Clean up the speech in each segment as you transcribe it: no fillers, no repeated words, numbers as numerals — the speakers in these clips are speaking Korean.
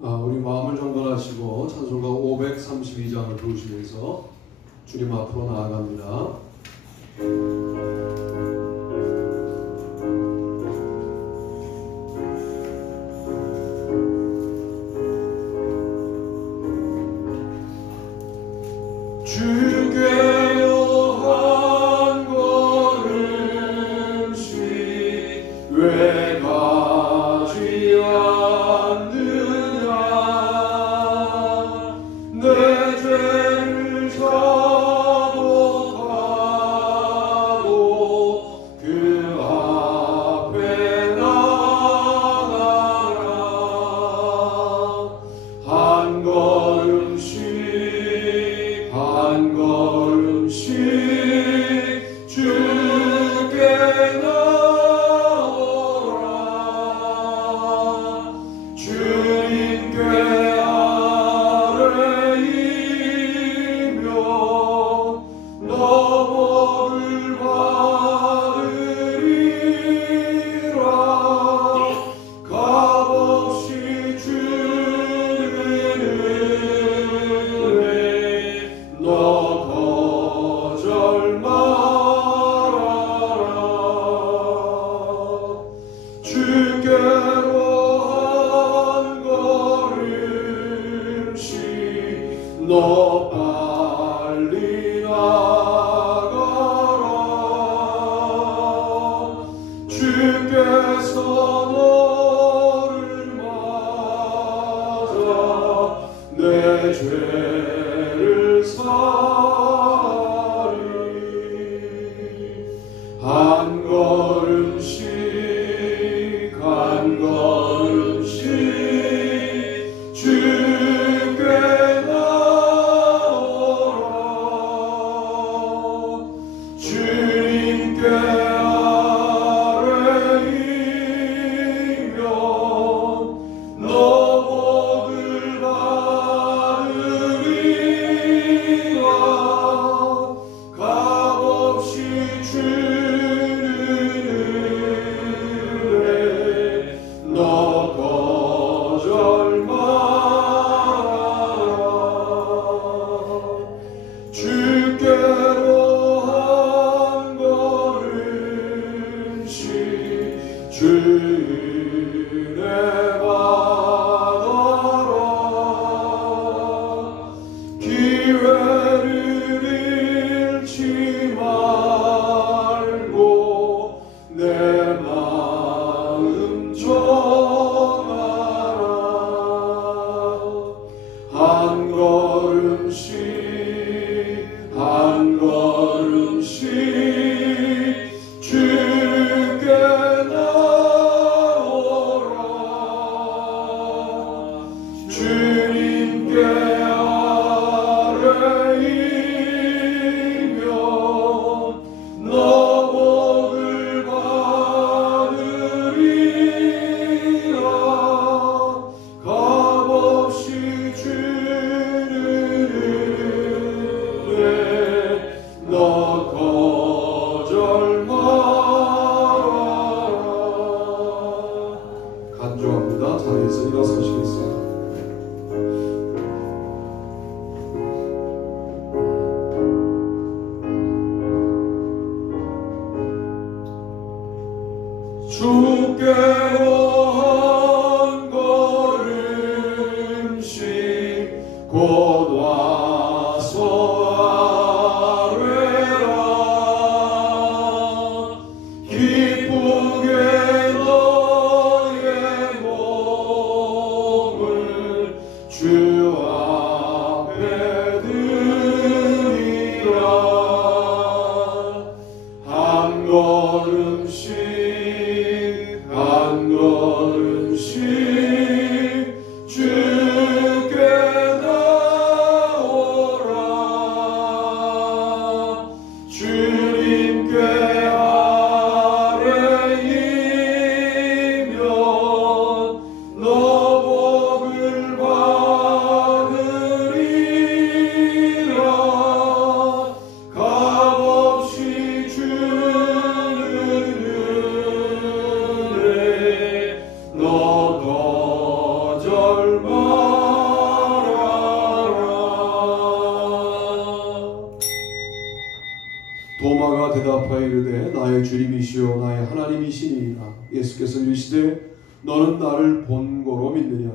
우리 마음을 정돈하시고 찬송가 532장을 부르시면서 주님 앞으로 나아갑니다. 주께로 한 걸음씩 왜 가지 않느냐 내 죄를 사복하고 그 앞에 나가라 한 걸음씩 한 걸음씩 주께 나오라 주님께 아뢰이며 너 복을 받으리라 값없이 주는 은혜 너 거절 말아라 주께로 한 걸음씩 너 빨리 나가라 주께서 너를 맞아 내 죄를 사리 한 걸음씩 한 걸음씩 주께 나오라 주님께 아뢰이며 너 복을 받으리라 값없이 주는 은혜 너 거절 말아라 주께로 한 걸음씩 주은혜 받아라 기회를 잃지 말고 내 마음 전하라 한 걸음씩 한 걸음씩 주께 나오라 주님께 아뢰이며 너 복을 받으리라 값없이 주는 은혜 너 거절 말아라 간주합니다. 자리에서 일어서시겠습니다. 주께로 한 걸음씩 곧 와서 아뢰라 기쁘게 너의 몸을 주 앞에 드리라 한 걸음씩 한 걸음씩 하나님이시니이다. 예수께서 이르시되 너는 나를 본고로 믿느냐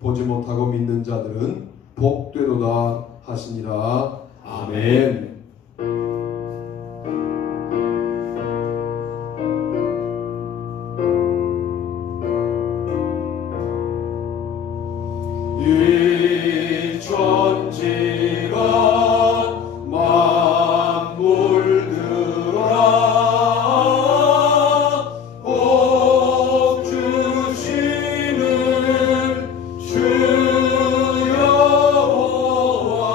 보지 못하고 믿는 자들은 복되도다 하시니라. 아멘. 이 천지가 만물들아 복 주시는 주 여호와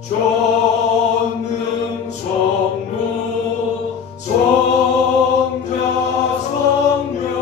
전능 성부 성자 성령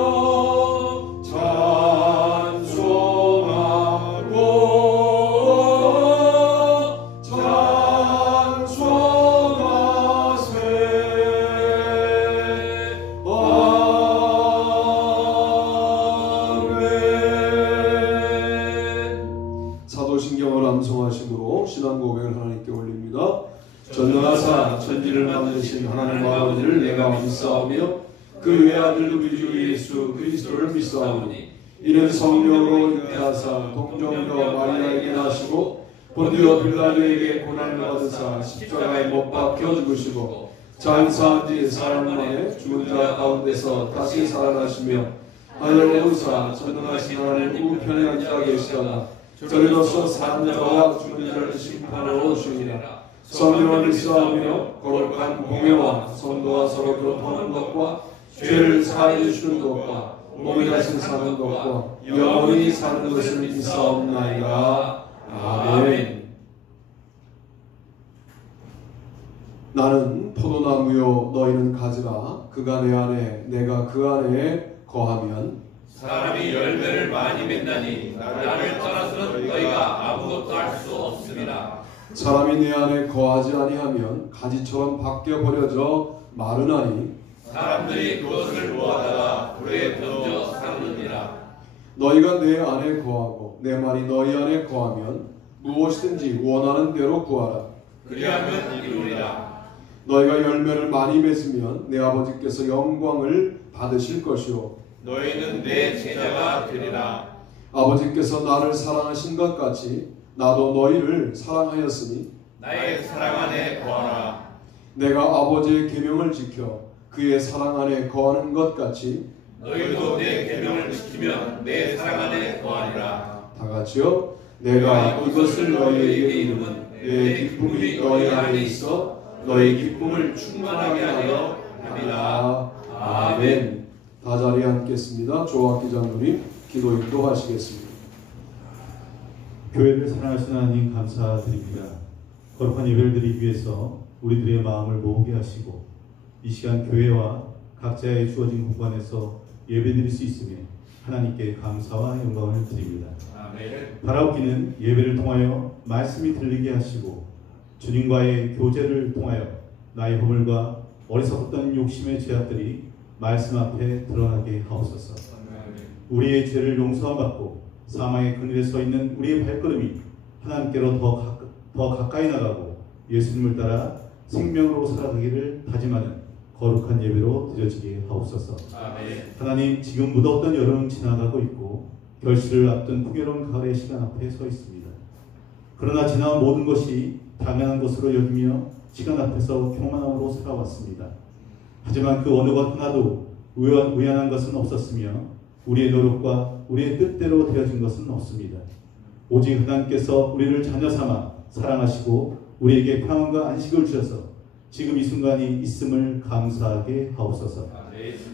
사도신경을 암송하심으로 신앙 고백을 하나님께 올립니다. 전능하사 천지를 만드신 하나님 아버지를 내가 믿사오며 그 외아들 우리 주 예수 그리스도를 믿사오니 이는 성령으로 잉태하사 동정녀 마리아에게 나시고 본디오 빌라도에게 고난을 받으사 십자가에 못 박혀 죽으시고 장사한 지 사흘 만에 죽은 자 가운데서 다시 살아나시며 하늘로 오르사 전능하신 하나님 우편에 앉아 계시다가 저리로서 사는 자와 죽은 자를 심판하러 오시니라. 성령을 믿사오며 거룩한 공회와 성도와 서로 교통하는 것과 죄를 사하여 주시는 것과 몸이 다시 사는 것과 영원히 사는 것을 믿사옵나이다. 아멘. 나는 포도나무요 너희는 가지라. 그가 내 안에 내가 그 안에 거하면 사람이 열매를 많이 맺나니 나를 떠나서는 너희가 아무것도 할 수 없습니다. 사람이 내 안에 거하지 아니하면 가지처럼 밖에 버려져 마르나니 사람들이 그것을 모아다가 불에 던져 사느니라. 너희가 내 안에 거하고 내 말이 너희 안에 거하면 무엇이든지 원하는 대로 구하라. 그리하면 이루리라. 너희가 열매를 많이 맺으면 내 아버지께서 영광을 받으실 것이요 너희는 내 제자가 되리라. 아버지께서 나를 사랑하신 것 같이 나도 너희를 사랑하였으니 나의 사랑 안에 거하라. 내가 아버지의 계명을 지켜 그의 사랑 안에 거하는 것 같이 너희도 내 계명을 지키면 내 사랑 안에 거하리라. 다 같이요. 내가 이것을 너희에게 이름은 내 기쁨이 너희 안에 있어 너희 기쁨을 충만하게 하려 함이라. 아멘. 다 자리에 앉겠습니다. 조학기 장로님 기도 인도하시겠습니다. 교회를 사랑하시는 하나님 감사드립니다. 거룩한 예배를 드리기 위해서 우리들의 마음을 모으게 하시고 이 시간 교회와 각자의 주어진 공간에서 예배드릴 수 있으며 하나님께 감사와 영광을 드립니다. 아멘. 바라옵기는 예배를 통하여 말씀이 들리게 하시고 주님과의 교제를 통하여 나의 허물과 어리석었던 욕심의 죄악들이 말씀 앞에 드러나게 하옵소서. 우리의 죄를 용서받고 사망의 그늘에 서 있는 우리의 발걸음이 하나님께로 더 가까이 나가고 예수님을 따라 생명으로 살아가기를 다짐하는 거룩한 예배로 드려지게 하옵소서. 아멘. 하나님, 지금 무더웠던 여름은 지나가고 있고 결실을 앞둔 풍요로운 가을의 시간 앞에 서 있습니다. 그러나 지나온 모든 것이 당연한 것으로 여기며 시간 앞에서 교만함으로 살아왔습니다. 하지만 그 어느 것 하나도 우연한 것은 없었으며 우리의 노력과 우리의 뜻대로 되어진 것은 없습니다. 오직 하나님께서 우리를 자녀 삼아 사랑하시고 우리에게 평안과 안식을 주셔서 지금 이 순간이 있음을 감사하게 하옵소서.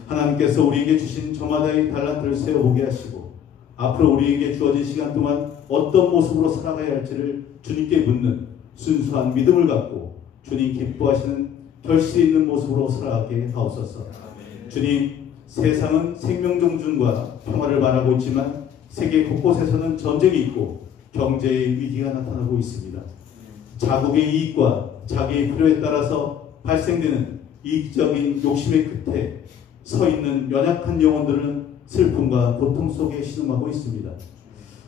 하나님께서 우리에게 주신 저마다의 달란트를 세워보게 하시고 앞으로 우리에게 주어진 시간 동안 어떤 모습으로 살아가야 할지를 주님께 묻는 순수한 믿음을 갖고 주님 기뻐하시는 결실이 있는 모습으로 살아가게 하옵소서. 주님, 세상은 생명 종준과 평화를 말하고 있지만 세계 곳곳에서는 전쟁이 있고 경제의 위기가 나타나고 있습니다. 자국의 이익과 자기의 필요에 따라서 발생되는 이익적인 욕심의 끝에 서 있는 연약한 영혼들은 슬픔과 고통 속에 신음하고 있습니다.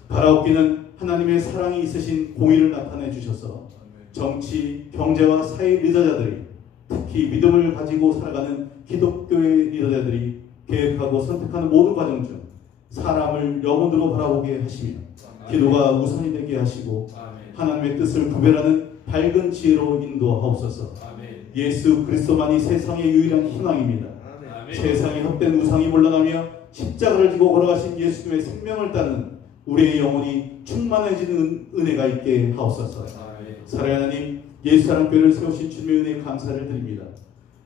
바라옵기는 하나님의 사랑이 있으신 공의를 나타내 주셔서 정치, 경제와 사회 리더자들이 특히 믿음을 가지고 살아가는 기독교의 리더자들이 계획하고 선택하는 모든 과정 중 사람을 영혼으로 바라보게 하시며 기도가 우선이 되게 하시고 하나님의 뜻을 구별하는 밝은 지혜로 인도하옵소서. 예수 그리스도만이 세상의 유일한 희망입니다. 세상에 헛된 우상이 물러나며 십자가를 지고 걸어가신 예수님의 생명을 따르는 우리의 영혼이 충만해지는 은혜가 있게 하옵소서. 사랑하는 하나님, 예수사랑교회를 세우신 주님의 은혜에 감사를 드립니다.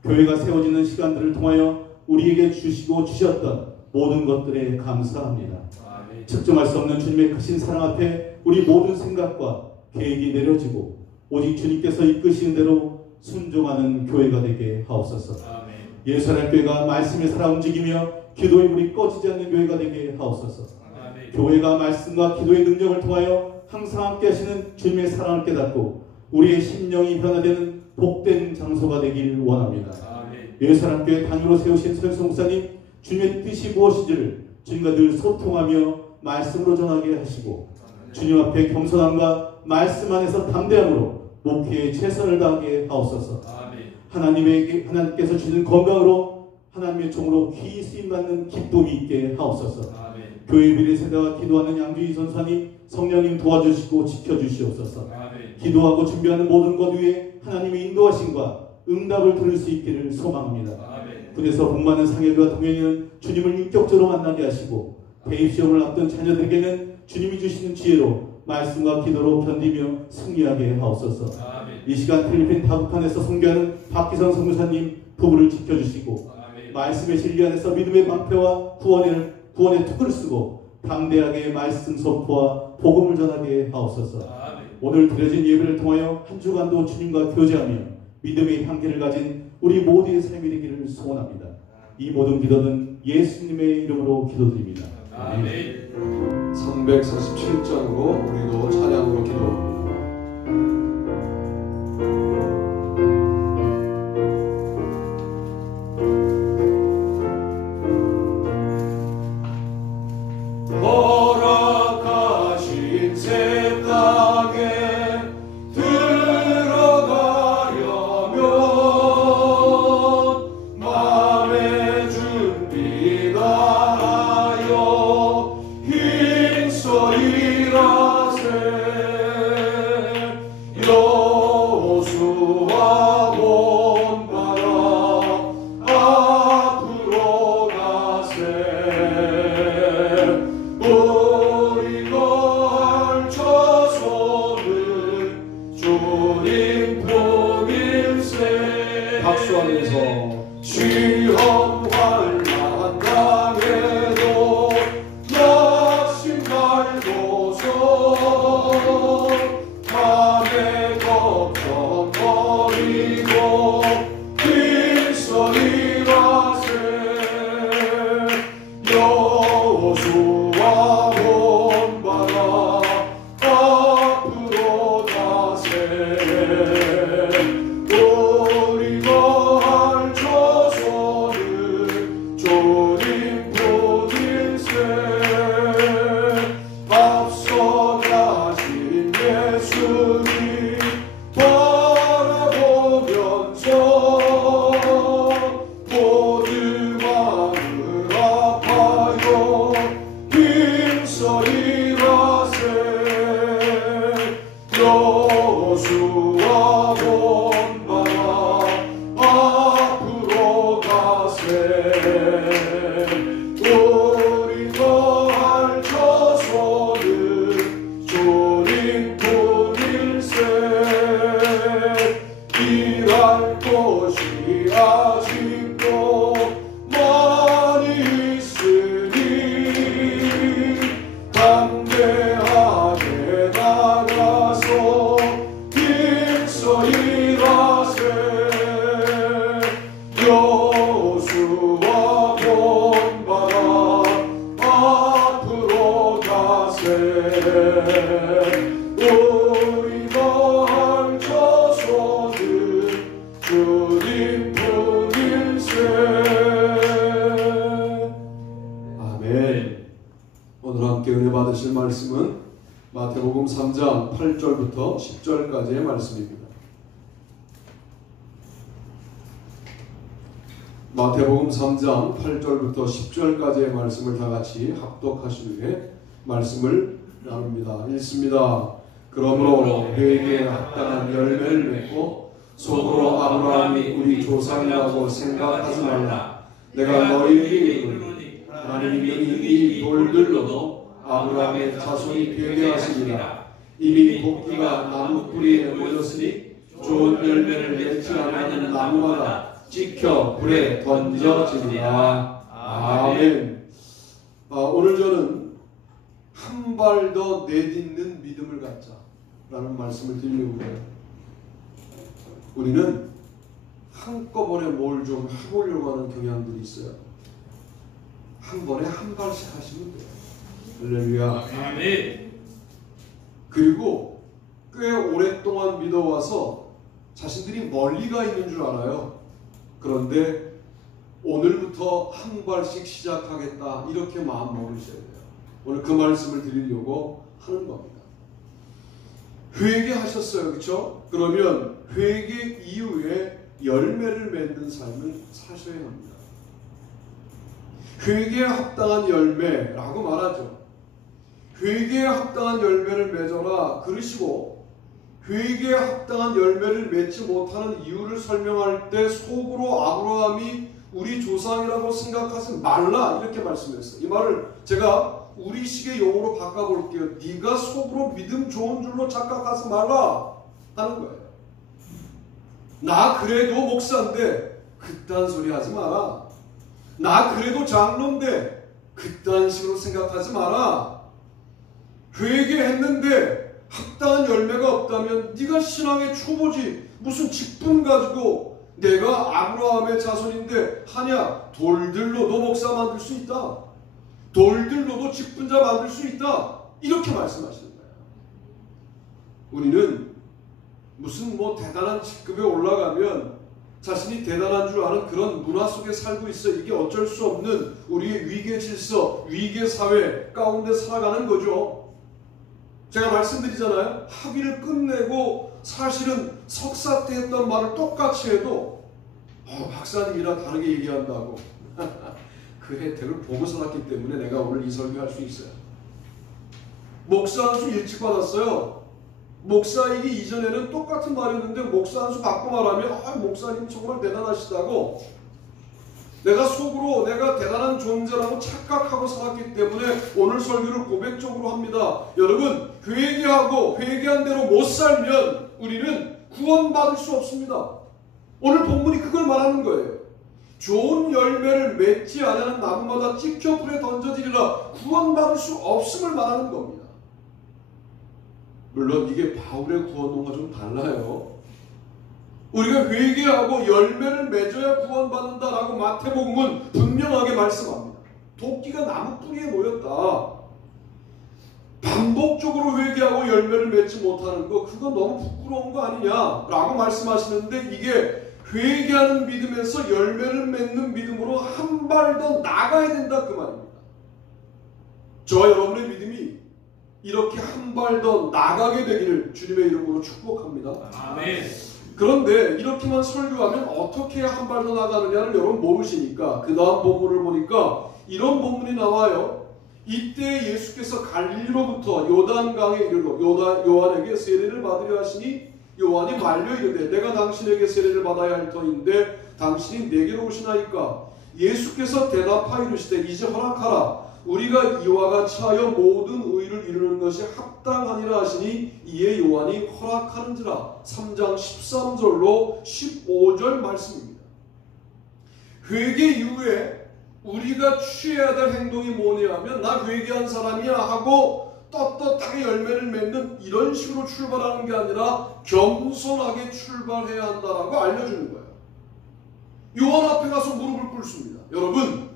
교회가 세워지는 시간들을 통하여 우리에게 주시고 주셨던 모든 것들에 감사합니다. 측정할 수 없는 주님의 크신 사랑 앞에 우리 모든 생각과 계획이 내려지고 오직 주님께서 이끄시는 대로 순종하는 교회가 되게 하옵소서. 예수사랑교회가 말씀에 살아 움직이며 기도의 불이 꺼지지 않는 교회가 되게 하옵소서. 교회가 말씀과 기도의 능력을 통하여 항상 함께 하시는 주님의 사랑을 깨닫고 우리의 심령이 변화되는 복된 장소가 되길 원합니다. 예수사랑교회 단위로 세우신 서영석 목사님, 주님의 뜻이 무엇인지를 주님과 늘 소통하며 말씀으로 전하게 하시고 주님 앞에 겸손함과 말씀 안에서 담대함으로 목회에 최선을 다하게 하옵소서. 하나님께서 주시는 건강으로 하나님의 종으로 귀히 쓰임받는 기쁨이 있게 하옵소서. 교회 미래 세대와 기도하는 양주희 선사님, 성령님 도와주시고 지켜주시옵소서. 기도하고 준비하는 모든 것 위에 하나님의 인도하심과 응답을 들을 수 있기를 소망합니다. 군에서 복받는 상해들과 동행인은 주님을 인격적으로 만나게 하시고 대입시험을 앞둔 자녀들에게는 주님이 주시는 지혜로 말씀과 기도로 견디며 승리하게 하옵소서. 이 시간 필리핀 다국판에서 선교하는 박기성 선교사님 부부를 지켜주시고 말씀의 진리 안에서 믿음의 방패와 구원의 투구를 쓰고 담대하게 말씀 선포와 복음을 전하게 하옵소서. 오늘 드려진 예배를 통하여 한 주간도 주님과 교제하며 믿음의 향기를 가진 우리 모두의 삶이 되기를 소원합니다. 이 모든 기도는 예수님의 이름으로 기도드립니다. 아멘. 347장으로 우리도 찬양으로 기도합니다. 허락하신 새 땅에 들어가려면 마음의 준비가 하여 힘써 일하세. 여호수아 본받아 앞으로 가세. 우리가 알쳐서는 주님 품일세. 박수하면서 시험 환난 당해도 낙심 말고서 밤에 걱정 버리고 힘써 일하세. 여호수아 본받아 앞으로 가세. 우리가 알쳐서는 주님 품일세. 앞서 가신 예수님 바라보면서 모두 마음을 아파요 힘써 일하세. 여호수아 본받아 앞으로 가세. 우리가 알쳐서는 주님 품일세. 일할 곳이 아직도 많이 있으니 담대하게 나가서 힘써 일하세. 여호수아 본받아 앞으로 가세. 우리가 알쳐서는 주님 품일세. 아멘. 오늘 함께 은혜 받으실 말씀은 마태복음 3장 8절부터 10절까지의 말씀입니다. 마태복음 3장 8절부터 10절까지의 말씀을 다 같이 합독하신 후에 말씀을 나눕니다. 읽습니다. 그러므로 회개에 합당한 열매를 맺고 속으로 아브라함이 우리 조상이라고 생각하지 말라. 내가 너희에게 이르노니 하나님이 이 돌들로도 아브라함의 자손이 되게 하시리라. 이미 도끼가 나무 뿌리에 모였으니 좋은 열매를 맺지 않는 나무마다 찍혀 불에 던져지리라. 아멘. 오늘 저는 한 발 더 내딛는 믿음을 갖자라는 말씀을 드리려고 해요. 우리는 한꺼번에 뭘 좀 해보려고 하는 경향들이 있어요. 한 번에 한 발씩 하시면 돼요. 할렐루야. 아멘. 그리고 꽤 오랫동안 믿어와서 자신들이 멀리 가 있는 줄 알아요. 그런데 오늘부터 한 발씩 시작하겠다 이렇게 마음 먹으셔야 돼요. 오늘 그 말씀을 드리려고 하는 겁니다. 회개하셨어요. 그렇죠? 그러면 회개 이후에 열매를 맺는 삶을 사셔야 합니다. 회개에 합당한 열매라고 말하죠. 회개에 합당한 열매를 맺어라 그러시고 회개에 합당한 열매를 맺지 못하는 이유를 설명할 때 속으로 아브라함이 우리 조상이라고 생각하지 말라 이렇게 말씀했어요. 이 말을 제가 우리식의 용어로 바꿔볼게요. 네가 속으로 믿음 좋은 줄로 착각하지 말라 하는 거예요. 나 그래도 목사인데 그딴 소리 하지 마라. 나 그래도 장로인데 그딴 식으로 생각하지 마라. 회개했는데 합당한 열매가 없다면 네가 신앙의 초보지 무슨 직분 가지고 내가 아브라함의 자손인데 하냐. 돌들로도 목사 만들 수 있다. 돌들로도 직분자 만들 수 있다. 이렇게 말씀하시는 거예요. 우리는 무슨 대단한 직급에 올라가면 자신이 대단한 줄 아는 그런 문화 속에 살고 있어. 이게 어쩔 수 없는 우리의 위계 질서, 위계 사회 가운데 살아가는 거죠. 제가 말씀드리잖아요. 학위를 끝내고 사실은 석사 때 했던 말을 똑같이 해도 박사님이랑 다르게 얘기한다고 그 혜택을 보고 살았기 때문에 내가 오늘 이 설교할 수 있어요. 목사 안수 일찍 받았어요. 목사이기 이전에는 똑같은 말이었는데 목사 안수 받고 말하면 목사님 정말 대단하시다고 내가 속으로 내가 대단한 존재라고 착각하고 살았기 때문에 오늘 설교를 고백적으로 합니다. 여러분, 회개하고 회개한 대로 못 살면 우리는 구원받을 수 없습니다. 오늘 본문이 그걸 말하는 거예요. 좋은 열매를 맺지 않는 나무마다 찍혀 불에 던져지리라. 구원받을 수 없음을 말하는 겁니다. 물론 이게 바울의 구원론과 좀 달라요. 우리가 회개하고 열매를 맺어야 구원받는다라고 마태복음은 분명하게 말씀합니다. 도끼가 나무 뿌리에 놓였다. 반복적으로 회개하고 열매를 맺지 못하는 거 그건 너무 부끄러운 거 아니냐라고 말씀하시는데 이게 회개하는 믿음에서 열매를 맺는 믿음으로 한 발 더 나가야 된다 그 말입니다. 저와 여러분의 믿음이 이렇게 한 발 더 나가게 되기를 주님의 이름으로 축복합니다. 아멘. 그런데 이렇게만 설교하면 어떻게 한 발 더 나가느냐를 여러분 모르시니까 그 다음 본문을 보니까 이런 본문이 나와요. 이때 예수께서 갈릴리로부터 요단강에 이르러 요한에게 세례를 받으려 하시니 요한이 말려 이르되 내가 당신에게 세례를 받아야 할 터인데 당신이 내게로 오시나이까. 예수께서 대답하여 이르시되 이제 허락하라. 우리가 이와 같이 하여 모든 의를 이루는 것이 합당하니라 하시니 이에 요한이 허락하는지라. 3장 13절로 15절 말씀입니다. 회개 이후에 우리가 취해야 될 행동이 뭐냐 하면 나 회개한 사람이야 하고 떳떳하게 열매를 맺는 이런 식으로 출발하는 게 아니라 겸손하게 출발해야 한다라고 알려주는 거예요. 요한 앞에 가서 무릎을 꿇습니다. 여러분,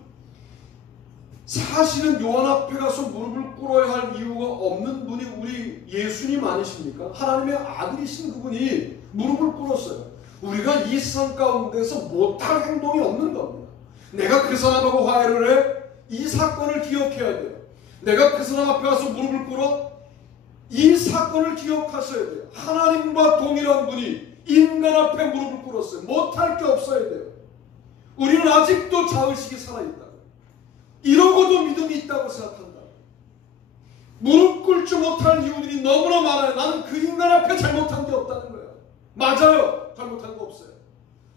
사실은 요한 앞에 가서 무릎을 꿇어야 할 이유가 없는 분이 우리 예수님 아니십니까? 하나님의 아들이신 그분이 무릎을 꿇었어요. 우리가 이 세상 가운데서 못할 행동이 없는 겁니다. 내가 그 사람하고 화해를 해? 이 사건을 기억해야 돼요. 내가 그 사람 앞에 가서 무릎을 꿇어? 이 사건을 기억하셔야 돼요. 하나님과 동일한 분이 인간 앞에 무릎을 꿇었어요. 못할 게 없어야 돼요. 우리는 아직도 자의식이 살아있다고, 이러고도 믿음이 있다고 생각한다. 무릎 꿇지 못할 이유들이 너무나 많아요. 나는 그 인간 앞에 잘못한 게 없다는 거야. 맞아요. 잘못한 거 없어요.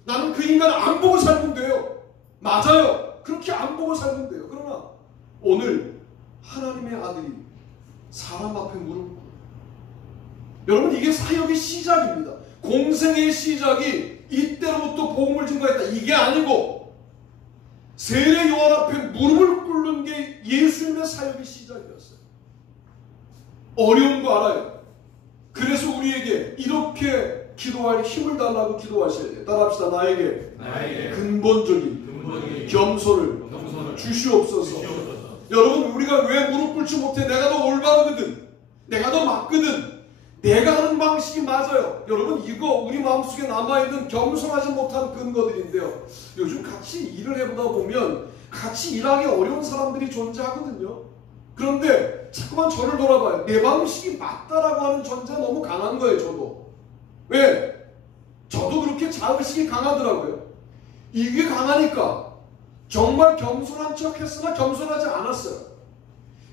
나는 그 인간 안 보고 살면 돼요. 맞아요. 그렇게 안 보고 살면 돼요. 그러나 오늘 하나님의 아들이 사람 앞에 무릎 꿇어요. 여러분, 이게 사역의 시작입니다. 공생의 시작이 이때로부터 복음을 증거했다, 이게 아니고 세례 요한 앞에 무릎을 꿇는 게 예수님의 사역의 시작이었어요. 어려운 거 알아요. 그래서 우리에게 이렇게 기도할 힘을 달라고 기도하셔야 돼요. 따라합시다. 나에게 근본적인 겸손을 주시옵소서. 여러분, 우리가 왜 무릎 꿇지 못해? 내가 더 올바르거든, 내가 더 맞거든, 내가 하는 방식이 맞아요. 여러분, 이거 우리 마음속에 남아있는 겸손하지 못한 근거들인데요. 요즘 같이 일을 해보다 보면 같이 일하기 어려운 사람들이 존재하거든요. 그런데 자꾸만 저를 돌아봐요. 내 방식이 맞다라고 하는 전제가 너무 강한 거예요. 저도. 왜? 저도 그렇게 자의식이 강하더라고요. 이게 강하니까 정말 겸손한 척 했으나 겸손하지 않았어요.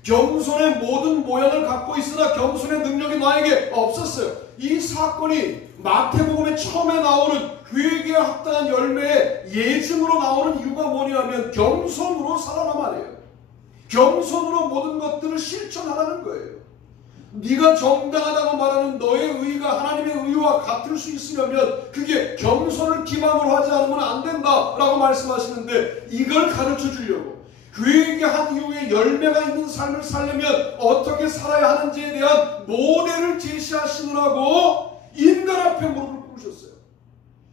겸손의 모든 모양을 갖고 있으나 겸손의 능력이 나에게 없었어요. 이 사건이 마태복음에 처음에 나오는 회개에 합당한 열매의 예증으로 나오는 이유가 뭐냐면 겸손으로 살아라 말이에요. 겸손으로 모든 것들을 실천하라는 거예요. 네가 정당하다고 말하는 너의 의의가 하나님의 의의와 같을 수 있으려면 그게 겸손을 기반으로 하지 않으면 안 된다라고 말씀하시는데, 이걸 가르쳐 주려고 회개한 이후에 열매가 있는 삶을 살려면 어떻게 살아야 하는지에 대한 모델을 제시하시느라고 인간 앞에 무릎을 꿇으셨어요.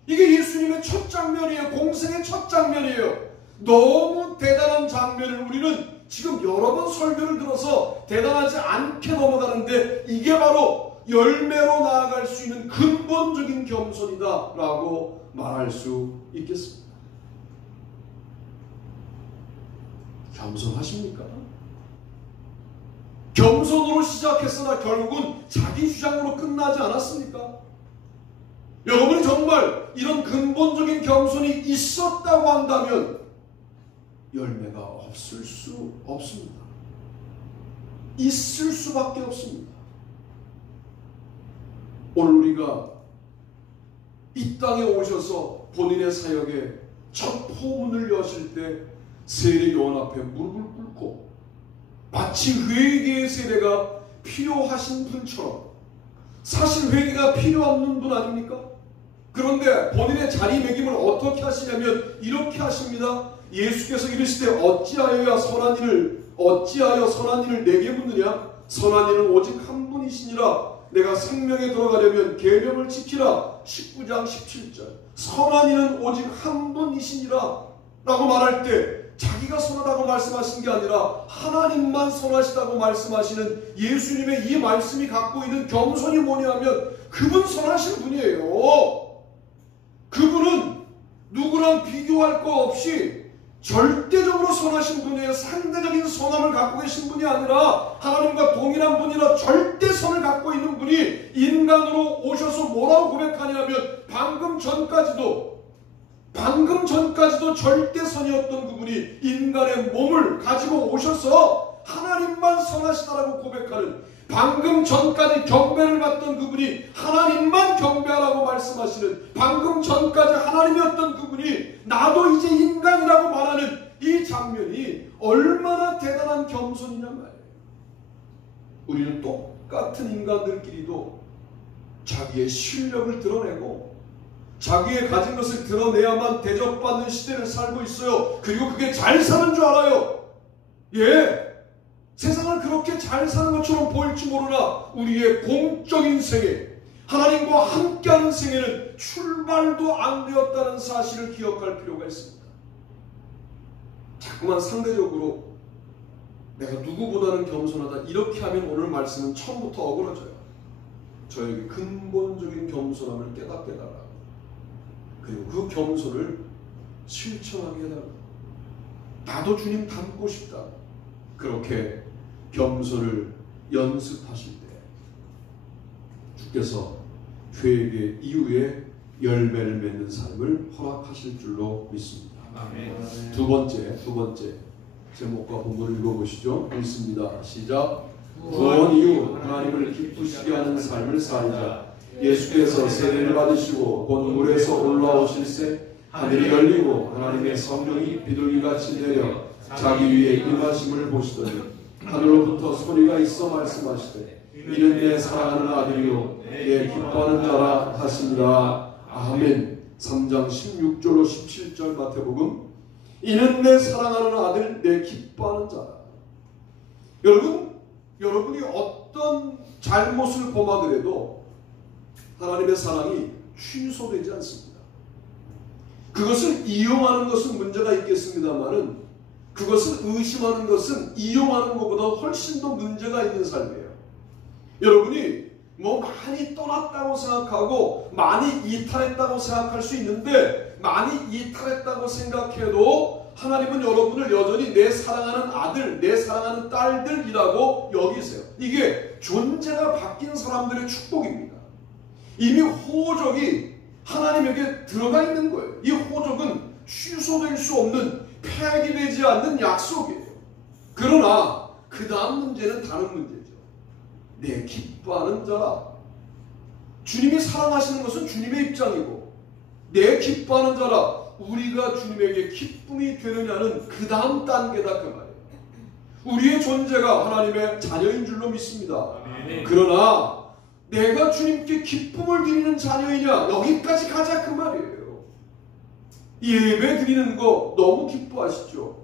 이게 예수님의 첫 장면이에요. 공생의 첫 장면이에요. 너무 대단한 장면을 우리는 지금 여러 번 설교를 들어서 대단하지 않게 넘어가는데, 이게 바로 열매로 나아갈 수 있는 근본적인 겸손이다 라고 말할 수 있겠습니다. 겸손하십니까? 겸손으로 시작했으나 결국은 자기 주장으로 끝나지 않았습니까? 여러분이 정말 이런 근본적인 겸손이 있었다고 한다면 열매가 없을 수 없습니다. 있을 수밖에 없습니다. 오늘 우리가 이 땅에 오셔서 본인의 사역에 첫 포문을 여실 때 세례 요한 앞에 무릎을 꿇고 마치 회개의 세례가 필요하신 분처럼, 사실 회개가 필요 없는 분 아닙니까? 그런데 본인의 자리매김을 어떻게 하시냐면 이렇게 하십니다. 예수께서 이르시되 어찌하여 선한 일을 내게 묻느냐? 선한 일은 오직 한 분이시니라. 내가 생명에 들어가려면 계명을 지키라. 19장 17절. 선한 일은 오직 한 분이시니라 라고 말할 때 자기가 선하다고 말씀하신 게 아니라 하나님만 선하시다고 말씀하시는 예수님의 이 말씀이 갖고 있는 겸손이 뭐냐면 그분 선하신 분이에요. 그분은 누구랑 비교할 거 없이 절대적으로 선하신 분이에요. 상대적인 선함을 갖고 계신 분이 아니라 하나님과 동일한 분이라 절대 선을 갖고 있는 분이 인간으로 오셔서 뭐라고 고백하냐면 방금 전까지도 절대 선이었던 그분이 인간의 몸을 가지고 오셔서 하나님만 선하시다라고 고백하는, 방금 전까지 경배를 받던 그분이 하나님만 경배하라고 말씀하시는, 방금 전까지 하나님이었던 그분이 나도 이제 인간이라고 말하는 이 장면이 얼마나 대단한 겸손이냐 말이에요. 우리는 똑같은 인간들끼리도 자기의 실력을 드러내고 자기의 가진 것을 드러내야만 대접받는 시대를 살고 있어요. 그리고 그게 잘 사는 줄 알아요. 세상을 그렇게 잘 사는 것처럼 보일지 모르나 우리의 공적인 생애, 하나님과 함께하는 생애는 출발도 안 되었다는 사실을 기억할 필요가 있습니다. 자꾸만 상대적으로 내가 누구보다는 겸손하다 이렇게 하면 오늘 말씀은 처음부터 어그러져요. 저에게 근본적인 겸손함을 깨닫게 해달라. 그리고 그 겸손을 실천하게 해달라. 나도 주님 닮고 싶다. 그렇게 겸손을 연습하실 때 주께서 회개 이후에 열매를 맺는 삶을 허락하실 줄로 믿습니다. 아멘. 두 번째 제목과 본문을 읽어보시죠. 읽습니다. 시작. 구원 이후 하나님을 기쁘시게 하는 삶을 살자. 예수께서 세례를 받으시고 곧 물에서 올라오실새 하늘이 열리고 하나님의 성령이 비둘기같이 내려 자기 위에 임하심을 보시더니 하늘로부터 소리가 있어 말씀하시되 이는 내 사랑하는 아들이요 내 기뻐하는 자라 하시니라. 아멘. 3장 16절로 17절 마태복음. 이는 내 사랑하는 아들 내 기뻐하는 자라. 여러분이 어떤 잘못을 범하더라도 하나님의 사랑이 취소되지 않습니다. 그것을 이용하는 것은 문제가 있겠습니다만은 그것을 의심하는 것은 이용하는 것보다 훨씬 더 문제가 있는 삶이에요. 여러분이 많이 떠났다고 생각하고 많이 이탈했다고 생각할 수 있는데, 많이 이탈했다고 생각해도 하나님은 여러분을 여전히 내 사랑하는 아들, 내 사랑하는 딸들이라고 여기세요. 이게 존재가 바뀐 사람들의 축복입니다. 이미 호적이 하나님에게 들어가 있는 거예요. 이 호적은 취소될 수 없는, 폐기되지 않는 약속이에요. 그러나 그 다음 문제는 다른 문제죠. 내 기뻐하는 자라. 주님이 사랑하시는 것은 주님의 입장이고, 내 기뻐하는 자라, 우리가 주님에게 기쁨이 되느냐는 그 다음 단계다 그 말이에요. 우리의 존재가 하나님의 자녀인 줄로 믿습니다. 그러나 내가 주님께 기쁨을 드리는 자녀이냐, 여기까지 가자 그 말이에요. 예배 드리는 거 너무 기뻐하시죠?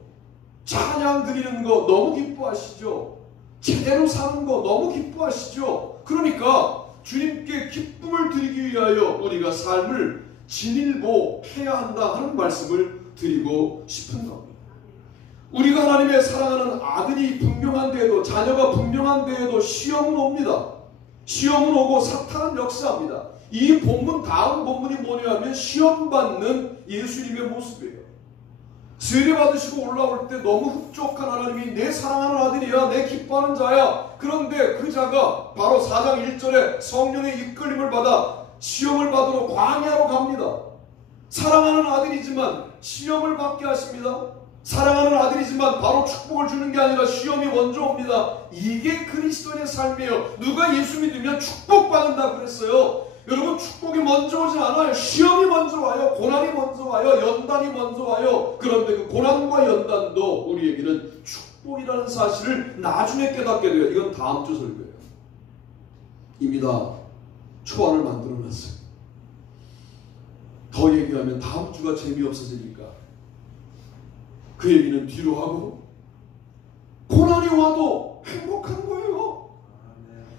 찬양 드리는 거 너무 기뻐하시죠? 제대로 사는 거 너무 기뻐하시죠? 그러니까 주님께 기쁨을 드리기 위하여 우리가 삶을 진일보해야 한다 하는 말씀을 드리고 싶은 겁니다. 우리가 하나님의 사랑하는 아들이 분명한 데에도, 자녀가 분명한 데에도 시험은 옵니다. 시험은 오고 사탄은 역사합니다. 이 본문, 다음 본문이 뭐냐면 시험받는 예수님의 모습이에요. 세례 받으시고 올라올 때 너무 흡족한 하나님이 내 사랑하는 아들이야, 내 기뻐하는 자야. 그런데 그 자가 바로 4장 1절에 성령의 이끌림을 받아 시험을 받으러 광야로 갑니다. 사랑하는 아들이지만 시험을 받게 하십니다. 사랑하는 아들이지만 바로 축복을 주는 게 아니라 시험이 먼저 옵니다. 이게 그리스도인의 삶이에요. 누가 예수 믿으면 축복받는다 그랬어요. 여러분, 축복이 먼저 오지 않아요. 시험이 먼저 와요. 고난이 먼저 와요. 연단이 먼저 와요. 그런데 그 고난과 연단도 우리에게는 축복이라는 사실을 나중에 깨닫게 돼요. 이건 다음 주 설교예요. 이미 다 초안을 만들어놨어요. 더 얘기하면 다음 주가 재미없어지니까 그 얘기는 뒤로 하고, 고난이 와도 행복한 거예요.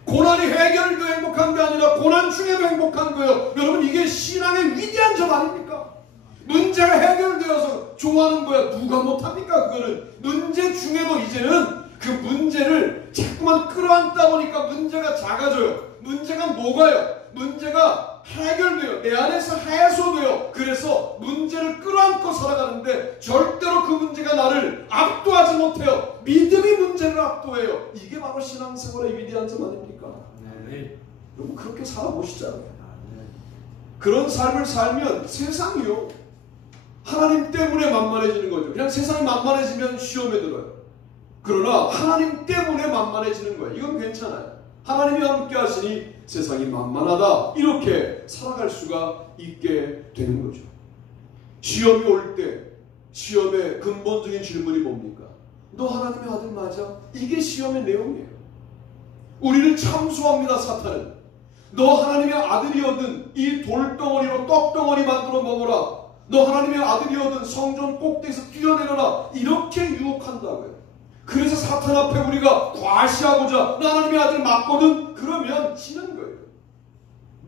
고난이 해결도 행복한 게 아니라 고난 중에도 행복한 거예요. 여러분, 이게 신앙의 위대한 점 아닙니까? 문제가 해결되어서 좋아하는 거야. 누가 못합니까? 그거는 문제 중에도 이제는 그 문제를 자꾸만 끌어안다 보니까 문제가 작아져요. 문제가 녹아요. 문제가 해결돼요. 내 안에서 해소돼요. 그래서 문제를 끌어안고 살아가는데 절대로 그 문제가 나를 압도하지 못해요. 믿음이 문제를 압도해요. 이게 바로 신앙생활의 위대한 점 아닙니까? 여러분, 그렇게 살아보시잖아요. 그런 삶을 살면 세상이요, 하나님 때문에 만만해지는 거죠. 그냥 세상이 만만해지면 시험에 들어요. 그러나 하나님 때문에 만만해지는 거예요. 이건 괜찮아요. 하나님이 함께 하시니 세상이 만만하다, 이렇게 살아갈 수가 있게 되는 거죠. 시험이 올 때 시험의 근본적인 질문이 뭡니까? 너 하나님의 아들 맞아? 이게 시험의 내용이에요. 우리를 참수합니다. 사탄은 너 하나님의 아들이거든 이 돌덩어리로 떡덩어리 만들어 먹어라, 너 하나님의 아들이거든 성전 꼭대기에서 뛰어내려라, 이렇게 유혹한다고요. 그래서 사탄 앞에 우리가 과시하고자 나 하나님의 아들 맞거든, 그러면 지는 거예요.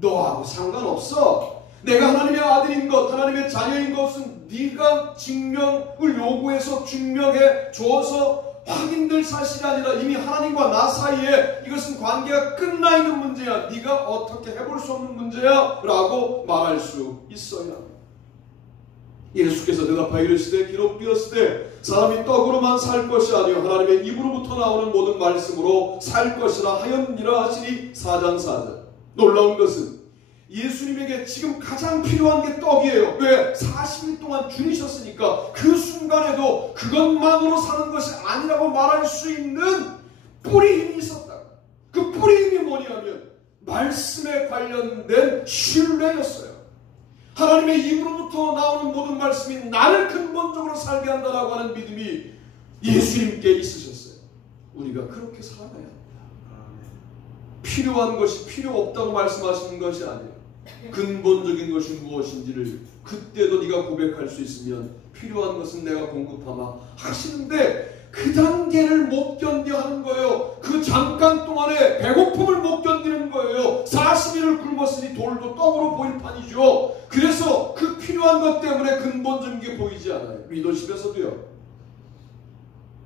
너하고 상관없어. 내가 하나님의 아들인 것, 하나님의 자녀인 것은 네가 증명을 요구해서 증명해 줘서 확인될 사실이 아니라 이미 하나님과 나 사이에 이것은 관계가 끝나 있는 문제야. 네가 어떻게 해볼 수 없는 문제야 라고 말할 수 있어야 합니다. 예수께서 대답하여 이르시되 기록되었으되 사람이 떡으로만 살 것이 아니요 하나님의 입으로부터 나오는 모든 말씀으로 살 것이라 하였느니라 하시니 4장 4절. 놀라운 것은 예수님에게 지금 가장 필요한 게 떡이에요. 왜? 40일 동안 줄이셨으니까 그 순간에도 그것만으로 사는 것이 아니라고 말할 수 있는 뿌리 힘이 있었다. 그 뿌리 힘이 뭐냐면 말씀에 관련된 신뢰였어요. 하나님의 입으로부터 나오는 모든 말씀이 나를 근본적으로 살게 한다라고 하는 믿음이 예수님께 있으셨어요. 우리가 그렇게 살아야 합니다. 필요한 것이 필요 없다고 말씀하시는 것이 아니에요. 근본적인 것이 무엇인지를 그때도 네가 고백할 수 있으면 필요한 것은 내가 공급하마 하시는데 그 단계를 못 견뎌 하는 거예요. 그 잠깐 동안에 배고픔을 못 견디는 거예요. 40일을 굶었으니 돌도 떡으로 보일 판이죠. 그래서 그 필요한 것 때문에 근본적인 게 보이지 않아요. 리더십에서도요.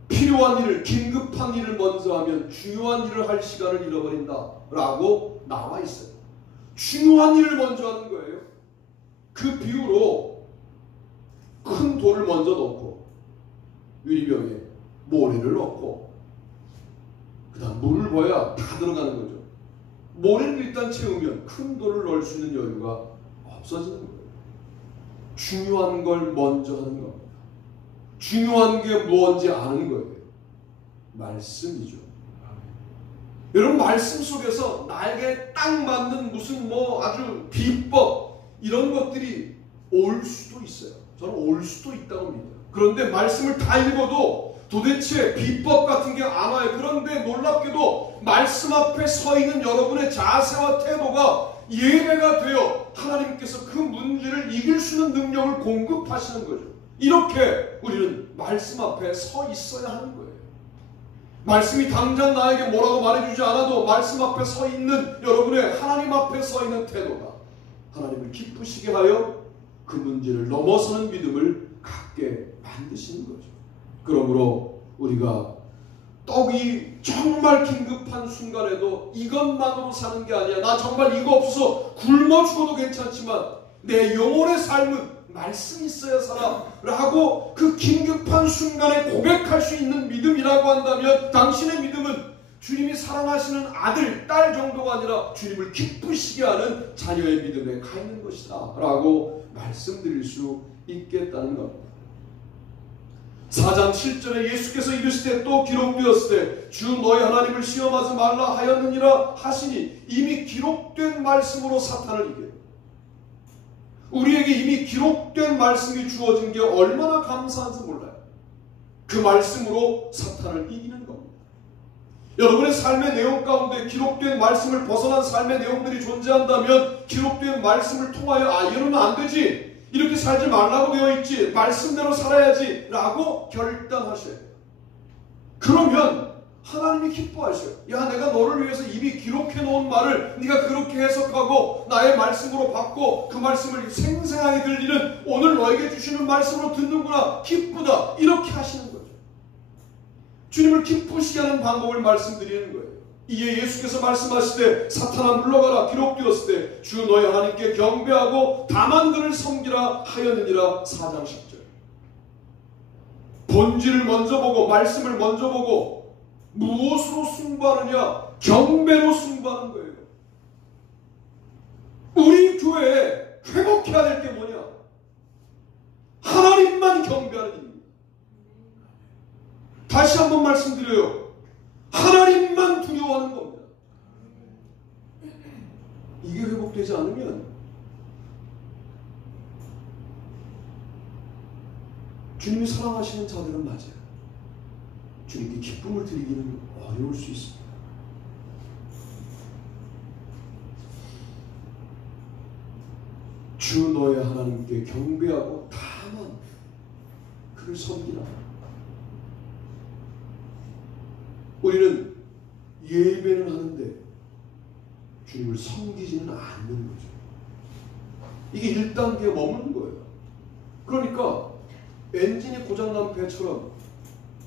필요한 일을, 긴급한 일을 먼저 하면 중요한 일을 할 시간을 잃어버린다 라고 나와 있어요. 중요한 일을 먼저 하는 거예요. 그 비유로 큰 돌을 먼저 넣고 유리병에 모래를 넣고 그 다음 물을 부어야 다 들어가는 거죠. 모래를 일단 채우면 큰 돌을 넣을 수 있는 여유가 없어지는 거예요. 중요한 걸 먼저 하는 겁니다. 중요한 게 뭔지 아는 거예요. 말씀이죠. 여러분 말씀 속에서 나에게 딱 맞는 무슨 아주 비법 이런 것들이 올 수도 있어요. 저는 올 수도 있다고 믿어요. 그런데 말씀을 다 읽어도 도대체 비법 같은 게 안 와요. 그런데 놀랍게도 말씀 앞에 서 있는 여러분의 자세와 태도가 예배가 되어 하나님께서 그 문제를 이길 수 있는 능력을 공급하시는 거죠. 이렇게 우리는 말씀 앞에 서 있어야 하는 거예요. 말씀이 당장 나에게 뭐라고 말해주지 않아도 말씀 앞에 서 있는 여러분의 하나님 앞에 서 있는 태도가 하나님을 기쁘시게 하여 그 문제를 넘어서는 믿음을 갖게 만드시는 거죠. 그러므로 우리가 떡이 정말 긴급한 순간에도 이것만으로 사는 게 아니야. 나 정말 이거 없어서 굶어 죽어도 괜찮지만 내 영혼의 삶은 말씀이 있어야 살아 라고 그 긴급한 순간에 고백할 수 있는 믿음이라고 한다면 당신의 믿음은 주님이 사랑하시는 아들, 딸 정도가 아니라 주님을 기쁘시게 하는 자녀의 믿음에 가 있는 것이다 라고 말씀드릴 수 있겠다는 겁니다. 4장 7절에 예수께서 이르시되 또 기록되었을 때 주 너희 하나님을 시험하지 말라 하였느니라 하시니 이미 기록된 말씀으로 사탄을 이겨. 우리에게 이미 기록된 말씀이 주어진 게 얼마나 감사한지 몰라요. 그 말씀으로 사탄을 이기는 겁니다. 여러분의 삶의 내용 가운데 기록된 말씀을 벗어난 삶의 내용들이 존재한다면 기록된 말씀을 통하여 이러면 안 되지, 이렇게 살지 말라고 되어 있지, 말씀대로 살아야지 라고 결단하셔야 돼요. 그러면 하나님이 기뻐하셔요. 야, 내가 너를 위해서 이미 기록해 놓은 말을 네가 그렇게 해석하고 나의 말씀으로 받고 그 말씀을 생생하게 들리는 오늘 너에게 주시는 말씀으로 듣는구나, 기쁘다, 이렇게 하시는 거죠. 주님을 기쁘시게 하는 방법을 말씀드리는 거예요. 이에 예수께서 말씀하시되 사탄아 물러가라, 기록되었을 때 주 너희 하나님께 경배하고 다만 그를 섬기라 하였느니라. 4장 10절. 본질을 먼저 보고 말씀을 먼저 보고 무엇으로 승부하느냐? 경배로 승부하는 거예요. 우리 교회에 회복해야 될 게 뭐냐? 하나님만 경배하는 일입니다. 다시 한번 말씀드려요. 하나님만 두려워하는 겁니다. 이게 회복되지 않으면 주님이 사랑하시는 자들은 맞아요. 주님께 기쁨을 드리기는 어려울 수 있습니다. 주 너의 하나님께 경배하고 다만 그를 섬기라. 우리는 예배는 하는데 주님을 섬기지는 않는 거죠. 이게 1단계에 머무는 거예요. 그러니까 엔진이 고장난 배처럼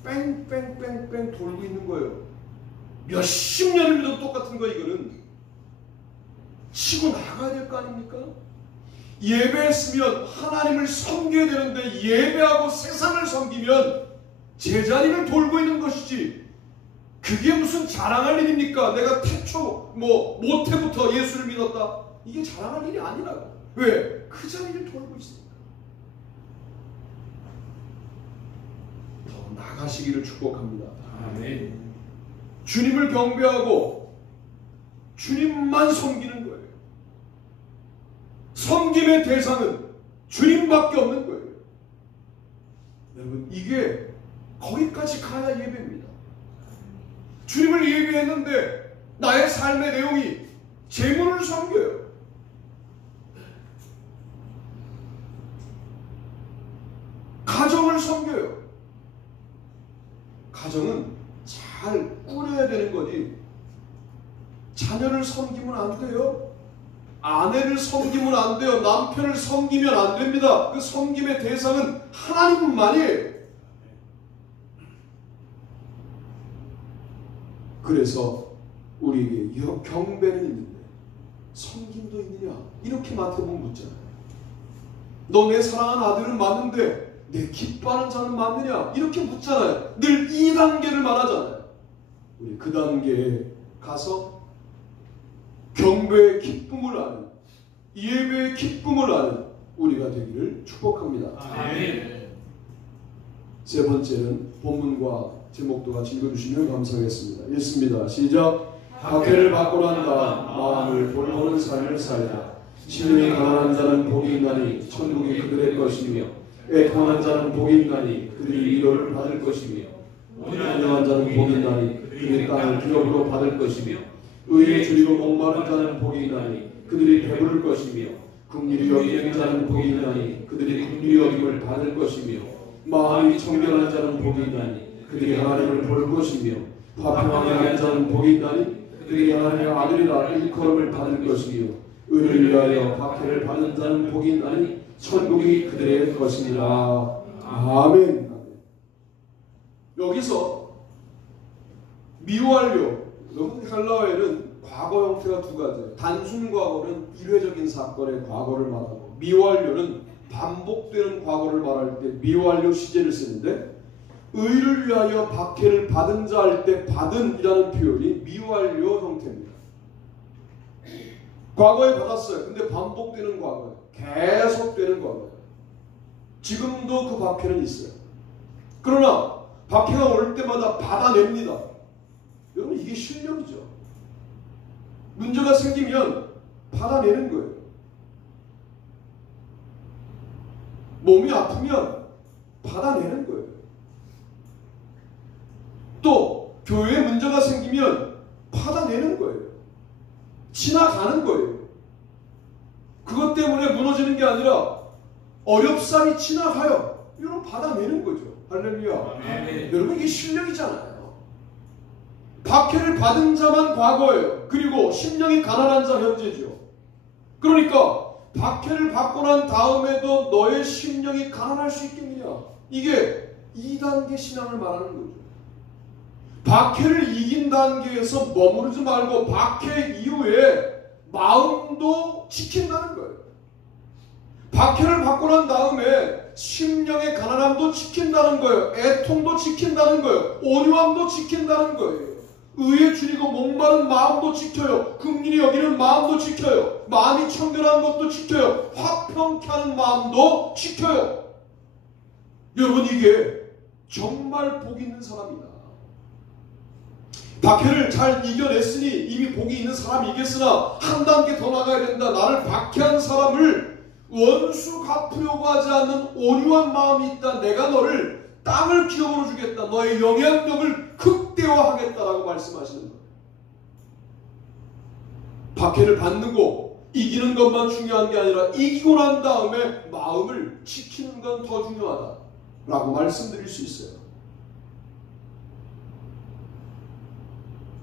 뺑뺑뺑뺑 돌고 있는 거예요. 몇십 년을 믿어도 똑같은 거. 이거는 치고 나가야 될 거 아닙니까? 예배했으면 하나님을 섬겨야 되는데 예배하고 세상을 섬기면 제자리를 돌고 있는 것이지, 그게 무슨 자랑할 일입니까? 내가 태초 모태부터 예수를 믿었다, 이게 자랑할 일이 아니라고. 왜? 그 자리를 돌고 있으니까. 더 나가시기를 축복합니다. 아멘. 주님을 경배하고 주님만 섬기는 거예요. 섬김의 대상은 주님밖에 없는 거예요. 여러분, 이게 거기까지 가야 예배입니다. 주님을 예배했는데 나의 삶의 내용이 재물을 섬겨요. 가정을 섬겨요. 가정은 잘 꾸려야 되는 거지. 자녀를 섬기면 안 돼요. 아내를 섬기면 안 돼요. 남편을 섬기면 안 됩니다. 그 섬김의 대상은 하나님만이에요. 그래서 우리에게 경배는 있는데 섬김도 있느냐? 이렇게 마태복음 묻잖아요. 너 내 사랑하는 아들은 맞는데 내 기뻐하는 자는 맞느냐? 이렇게 묻잖아요. 늘 이 단계를 말하잖아요. 우리 그 단계에 가서 경배의 기쁨을 아는, 예배의 기쁨을 아는 우리가 되기를 축복합니다. 아멘. 세 번째는 본문과 제목도 같이 읽어주시면 감사하겠습니다. 읽습니다. 시작. 박해를 받고 난 다음 마음을 돌보는 삶을 살다. 심령이 가난한 자는 복이 있나니 천국이 그들의 것이며 애통한 자는 복이 있나니 그들이 위로를 받을 것이며 온유한 자는 복이 있나니 그들이 땅을 기업으로 받을 것이며 의에 줄이고 목마른 자는 복이 있나니 그들이 배부를 것이며 긍휼히 여기는 자는 복이 있나니 그들이 긍휼히 여김을 받을 것이며 마음이 청결한 자는 복이 있나니 그들이 하나님을 볼 것이며 화평하게 하는 자는 복이 있나니 그들이 하나님의 아들이라 일컬음을 받을 것이며 의를 위하여 박해를 받은 자는 복이 있나니 천국이 그들의 것이니라. 아멘. 여기서 미완료, 여러분 헬라어에는 과거 형태가 두 가지예요. 단순 과거는 일회적인 사건의 과거를 말하고, 미완료는 반복되는 과거를 말할 때 미완료 시제를 쓰는데, 의를 위하여 박해를 받은 자 할 때 받은이라는 표현이 미완료 형태입니다. 과거에 받았어요. 근데 반복되는 과거예요. 계속되는 과거예요. 지금도 그 박해는 있어요. 그러나 박해가 올 때마다 받아냅니다. 여러분, 이게 실력이죠. 문제가 생기면 받아내는 거예요. 몸이 아프면 받아내는 거예요. 또 교회에 문제가 생기면 받아내는 거예요. 지나가는 거예요. 그것 때문에 무너지는 게 아니라 어렵사리 지나가요. 이걸 받아내는 거죠. 할렐루야. 아멘. 여러분, 이게 실력이잖아요. 박해를 받은 자만 과거예요. 그리고 심령이 가난한 자 현재죠. 그러니까 박해를 받고 난 다음에도 너의 심령이 가난할 수 있겠느냐? 이게 2단계 신앙을 말하는 거죠. 박해를 이긴 단계에서 머무르지 말고 박해 이후에 마음도 지킨다는 거예요. 박해를 받고 난 다음에 심령의 가난함도 지킨다는 거예요. 애통도 지킨다는 거예요. 온유함도 지킨다는 거예요. 의에 줄이고 목마른 마음도 지켜요. 긍휼히 여기는 마음도 지켜요. 마음이 청결한 것도 지켜요. 화평케 하는 마음도 지켜요. 여러분, 이게 정말 복 있는 사람이다. 박해를 잘 이겨냈으니 이미 복이 있는 사람이겠으나 한 단계 더 나가야 된다. 나를 박해한 사람을 원수 갚으려고 하지 않는 온유한 마음이 있다. 내가 너를 땅을 기업으로 주겠다. 너의 영향력을 극대화하겠다라고 말씀하시는 거예요. 박해를 받는 거, 이기는 것만 중요한 게 아니라 이기고 난 다음에 마음을 지키는 건 더 중요하다라고 말씀드릴 수 있어요.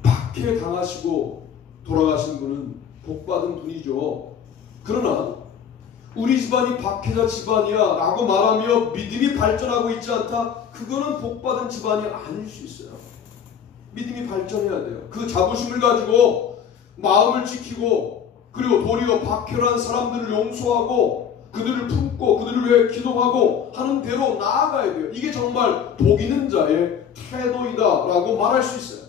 박해 당하시고 돌아가신 분은 복받은 분이죠. 그러나 우리 집안이 박해자 집안이야 라고 말하며 믿음이 발전하고 있지 않다? 그거는 복받은 집안이 아닐 수 있어요. 믿음이 발전해야 돼요. 그 자부심을 가지고 마음을 지키고, 그리고 도리어 박해를 한 사람들을 용서하고 그들을 품고 그들을 위해 기도하고 하는 대로 나아가야 돼요. 이게 정말 복 있는 자의 태도이다 라고 말할 수 있어요.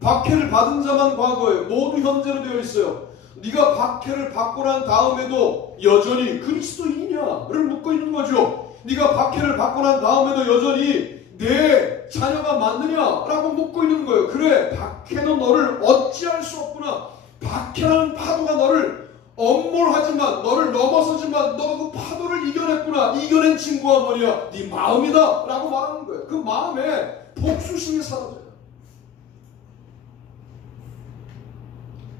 박해를 받은 자만 과거에 모두 현재로 되어 있어요. 네가 박해를 받고 난 다음에도 여전히 그리스도인이냐를 묻고 있는 거죠. 네가 박해를 받고 난 다음에도 여전히 내 자녀가 맞느냐라고 묻고 있는 거예요. 그래, 박해는 너를 어찌할 수 없구나. 박해라는 파도가 너를 엄몰하지만, 너를 넘어서지만 너가 그 파도를 이겨냈구나. 이겨낸 친구가 뭐냐? 네 마음이다 라고 말하는 거예요. 그 마음에 복수심이 사라져요.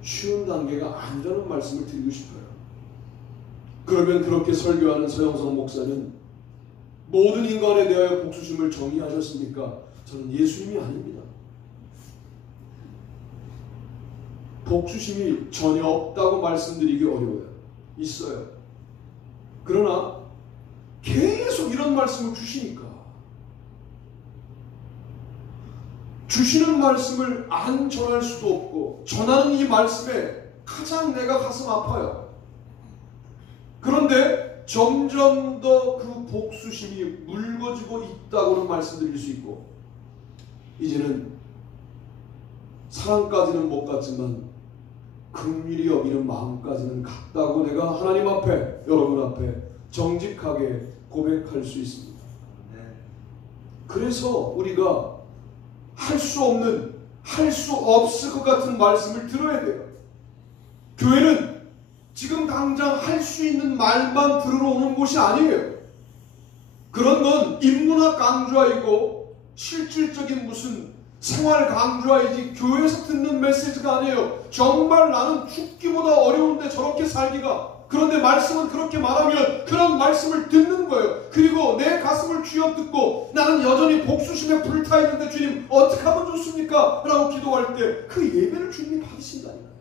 쉬운 단계가 아니라는 말씀을 드리고 싶어요. 그러면 그렇게 설교하는 서영석 목사는 모든 인간에 대하여 복수심을 정의하셨습니까? 저는 예수님이 아닙니다. 복수심이 전혀 없다고 말씀드리기 어려워요. 있어요. 그러나 계속 이런 말씀을 주시니까, 주시는 말씀을 안 전할 수도 없고, 전하는 이 말씀에 가장 내가 가슴 아파요. 그런데 점점 더 그 복수심이 묽어지고 있다고는 말씀드릴 수 있고, 이제는 사랑까지는 못 갔지만 긍휼히 여기는 마음까지는 갔다고 내가 하나님 앞에, 여러분 앞에 정직하게 고백할 수 있습니다. 그래서 우리가 할 수 없는, 할 수 없을 것 같은 말씀을 들어야 돼요. 교회는 지금 당장 할 수 있는 말만 들으러 오는 곳이 아니에요. 그런 건 인문학 강좌이고 실질적인 무슨 생활 강좌이지 교회에서 듣는 메시지가 아니에요. 정말 나는 죽기보다 어려운데 저렇게 살기가, 그런데 말씀은 그렇게 말하면 그런 말씀을 듣는 거예요. 그리고 내 가슴을 쥐어뜯고 나는 여전히 복수심에 불타있는데 주님 어떻게 하면 좋습니까? 라고 기도할 때 그 예배를 주님이 받으신다니까요.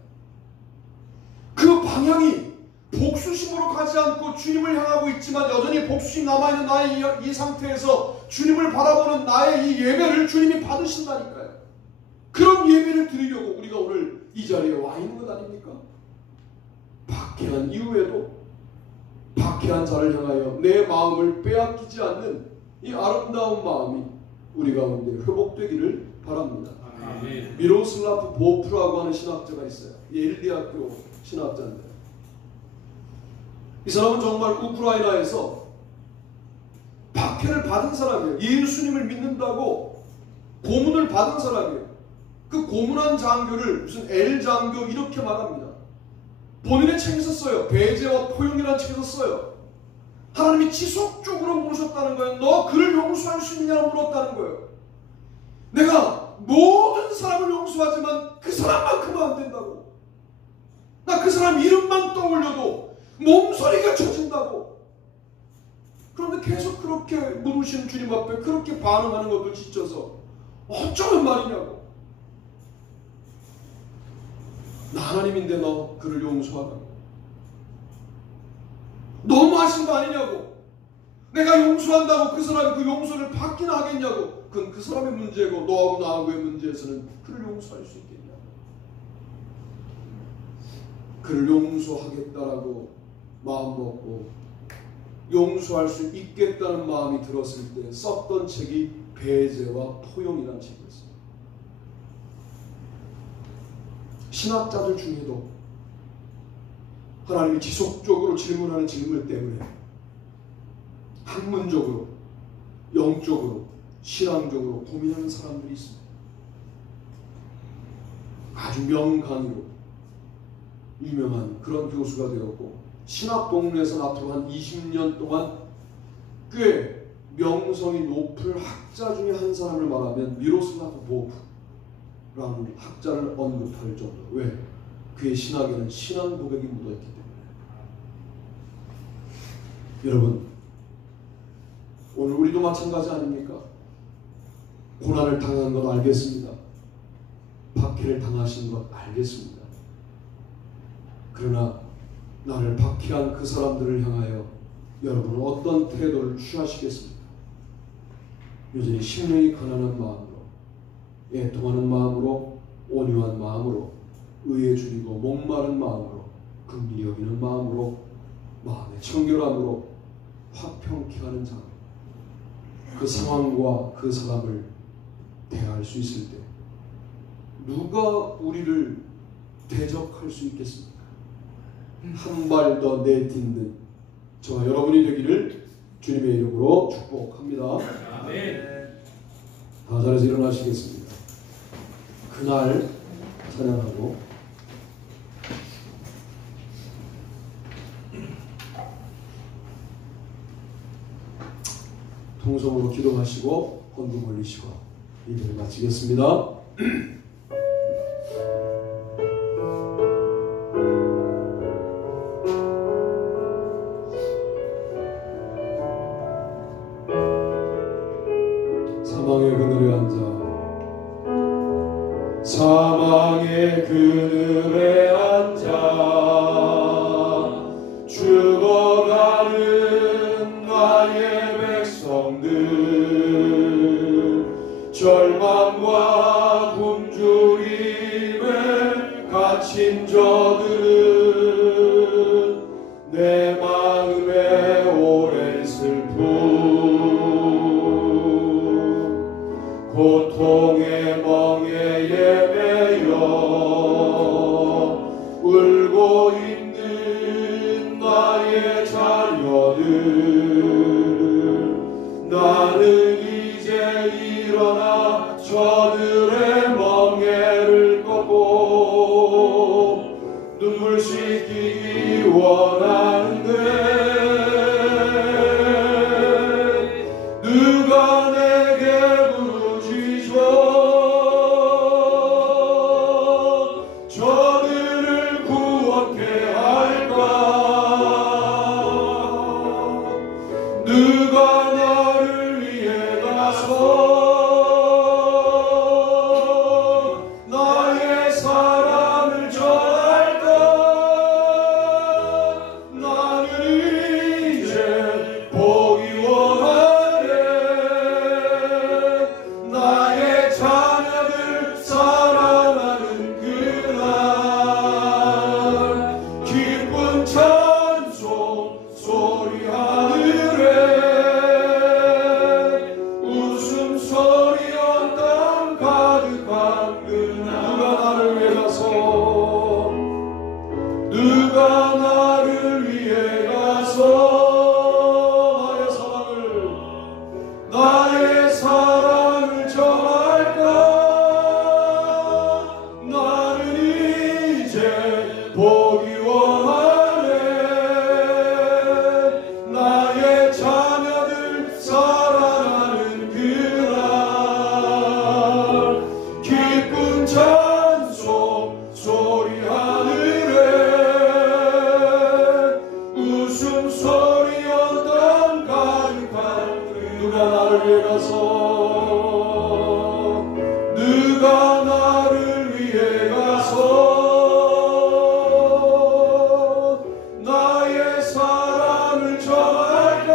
그 방향이 복수심으로 가지 않고 주님을 향하고 있지만 여전히 복수심 남아있는 나의 이 상태에서 주님을 바라보는 나의 이 예배를 주님이 받으신다니까요. 그런 예배를 드리려고 우리가 오늘 이 자리에 와 있는 것 아닙니까? 박해한 이후에도 박해한 자를 향하여 내 마음을 빼앗기지 않는 이 아름다운 마음이 우리 가운데 회복되기를 바랍니다. 아멘. 미로슬라프 보프라고 하는 신학자가 있어요. 예일대학교 신학자인데, 이 사람은 정말 우크라이나에서 박해를 받은 사람이에요. 예수님을 믿는다고 고문을 받은 사람이에요. 그 고문한 장교를 무슨 L 장교 이렇게 말합니다. 본인의 책에서 써요. 배제와 포용이라는 책에서 써요. 하나님이 지속적으로 물으셨다는 거예요. 너 그를 용서할 수 있느냐고 물었다는 거예요. 내가 모든 사람을 용서하지만 그 사람만큼은 안 된다고. 나 그 사람 이름만 떠올려도 몸서리가 쳐진다고. 그런데 계속 그렇게 물으신 주님 앞에 그렇게 반응하는 것도 지쳐서 어쩌면 말이냐고. 나 하나님인데 너 그를 용서하라고. 너무하신 거 아니냐고. 내가 용서한다고 그 사람이 그 용서를 받기나 하겠냐고. 그건 그 사람의 문제고 너하고 나하고의 문제에서는 그를 용서할 수 있겠냐고. 그를 용서하겠다라고 마음먹고 용서할 수 있겠다는 마음이 들었을 때 썼던 책이 배제와 포용이라는 책이었어요. 신학자들 중에도 하나님이 지속적으로 질문하는 질문 때문에 학문적으로, 영적으로, 신앙적으로 고민하는 사람들이 있습니다. 아주 명강의로 유명한 그런 교수가 되었고, 신학 동네에서 앞으로 한 20년 동안 꽤 명성이 높을 학자 중에 한 사람을 말하면 미로슬라프 보프라는 학자를 언급할 정도로. 왜? 그의 신학에는 신앙 고백이 묻어있기 때문에. 여러분, 오늘 우리도 마찬가지 아닙니까? 고난을 당한 것 알겠습니다. 박해를 당하신 것 알겠습니다. 그러나 나를 박해한 그 사람들을 향하여 여러분은 어떤 태도를 취하시겠습니까? 여전히 심령이 가난한 마음으로, 애통하는 마음으로, 온유한 마음으로, 의에 줄이고 목마른 마음으로, 긍휼히 여기는 마음으로, 마음의 청결함으로 화평케 하는 자, 그 상황과 그 사람을 대할 수 있을 때 누가 우리를 대적할 수 있겠습니까? 한 발 더 내딛는 저와 여러분이 되기를 주님의 이름으로 축복합니다. 다 자리에서 일어나시겠습니다. 그날 찬양하고 통성으로 기도하시고 헌금 올리시고 이들을 마치겠습니다. 사망의 그늘에 앉아 사망의 그늘에 앉아 죽어가는 나의 백성들 절망과 굶주림에 갇힌 저들은 내 마음에 오랜 슬픔 고통의 멍에 예매여 울고 있는 나의 자녀들 나는 이제 일어나 저들의 멍에를 꺾고 눈물 씻기기 원하는데 누가 내게 부르짖어 저들을 구원케 할까 누가 나를 위해 가서 나의 사랑을 전할까 나는 이제 보기 원하네 나의 자녀들 사랑하는 그날 기쁜 찬송 소리 하늘에 웃음소리 온 땅 가득한 그날 누가 나를 위해 가서 나의 사랑을 전할까 나는 이제 보기 원하네 나의 자녀들 사랑하는 그날 기쁜 찬송 소리 하늘에 웃음소리 온 땅 가득한 누가 나를 위해 가서 누가 나를 위해 가서 나의 사랑을 전할까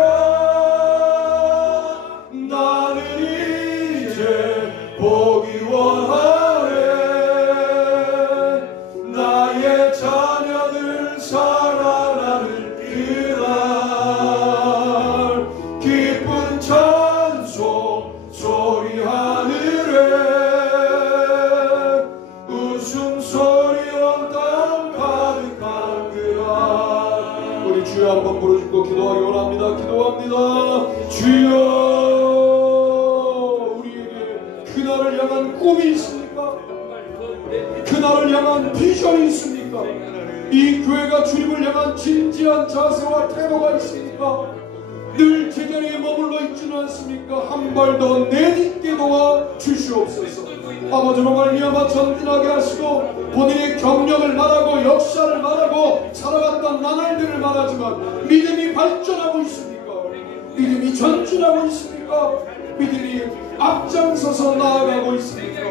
나는 이제 보기 원하네 나의 자녀들 사랑하는 그날 기쁜 찬송 소리 하늘에 웃음소리 온 땅 가득한 그날 우리 주여 한번 부르짖고 기도하기 원합니다. 기도합니다. 주여 우리에게 그날을 향한 꿈이 있습니까? 그날을 향한 비전이 있습니까? 이 교회가 주님을 향한 진지한 자세와 태도가 있습니까? 늘 제자리에 머물러 있지는 않습니까? 한 발 더 내딛게 도와 주시옵소서. 아버지로 말미암아 전진하게 하시고 본인의 경력을 말하고 역사를 말하고 살아갔던 나날들을 말하지만 믿음이 발전하고 있습니까? 믿음이 전진하고 있습니까? 믿음이 앞장서서 나아가고 있습니까?